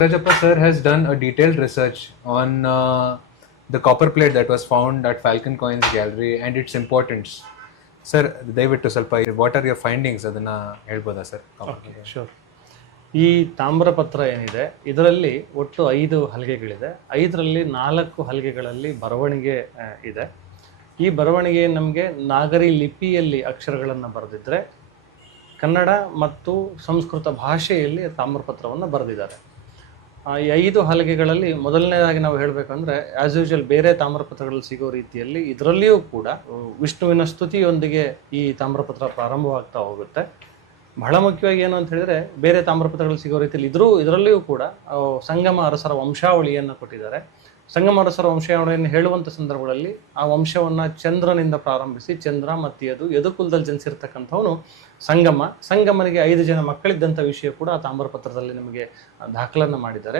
Rajappa sir has done a detailed research on the copper plate that was found at Falcon Coins Gallery and its importance. Sir, ದಯವಿಟ್ಟು ಸ್ವಲ್ಪ what are your findings ಅದನ್ನ ಹೇಳ್ಬೋದಾ sir? Okay, sure. ಈ ತಾಮ್ರಪತ್ರ ಏನಿದೆ ಇದರಲ್ಲಿ ಒಟ್ಟು 5 ಹಲಗೆಗಳಿದೆ. 5ರಲ್ಲಿ 4 ಹಲಗೆಗಳಲ್ಲಿ ಬರವಣಿಗೆ ಇದೆ. ಈ ಬರವಣಿಗೆ ನಮಗೆ ನಾಗರಿ ಲಿಪಿಯಲ್ಲಿ ಅಕ್ಷರಗಳನ್ನು ಬರೆದಿದ್ರೆ, ಕನ್ನಡ ಮತ್ತು ಸಂಸ್ಕೃತ ಭಾಷೆಯಲ್ಲಿ ತಾಮ್ರಪತ್ರವನ್ನು ಬರೆದಿದ್ದಾರೆ. ಈ 5 ಹಲಗೆಗಳಲ್ಲಿ ಮೊದಲನೇದಾಗಿ ನಾವು ಹೇಳಬೇಕಂದ್ರೆ ಆಸ್ ಯೂಶುವಲ್ ಬೇರೆ ತಾಮ್ರಪತ್ರಗಳಲ್ಲಿ ಸಿಗೋ ರೀತಿಯಲ್ಲಿ ಇದರಲ್ಲಿಯೂ ಕೂಡ ವಿಷ್ಣುವಿನ ಸ್ತುತಿಯೊಂದಿಗೆ ಈ ತಾಮ್ರಪತ್ರ ಪ್ರಾರಂಭವಾಗ್ತಾ ಹೋಗುತ್ತೆ. ಬಹಳ ಮುಖ್ಯವಾಗಿ ಏನು ಅಂತ ಹೇಳಿದ್ರೆ, ಬೇರೆ ತಾಮ್ರಪತ್ರಗಳಲ್ಲಿ ಸಿಗೋ ರೀತಿಯಲ್ಲಿ ಇದರಲ್ಲಿಯೂ ಕೂಡ ಸಂಗಮ ಅರಸರ ವಂಶಾವಳಿಯನ್ನು ಕೊಟ್ಟಿದ್ದಾರೆ. ಸಂಗಮ ಅರಸರ ವಂಶಾವಳಿಯನ್ನು ಹೇಳುವಂಥ ಸಂದರ್ಭಗಳಲ್ಲಿ ಆ ವಂಶವನ್ನು ಚಂದ್ರನಿಂದ ಪ್ರಾರಂಭಿಸಿ, ಚಂದ್ರ ಮತ್ತು ಯದುಕುಲದಲ್ಲಿ ಜನಿಸಿರ್ತಕ್ಕಂಥವನು ಸಂಗಮನಿಗೆ 5 ಜನ ಮಕ್ಕಳಿದ್ದಂಥ ವಿಷಯ ಕೂಡ ಆ ತಾಮ್ರಪತ್ರದಲ್ಲಿ ನಮಗೆ ದಾಖಲನ್ನು ಮಾಡಿದ್ದಾರೆ.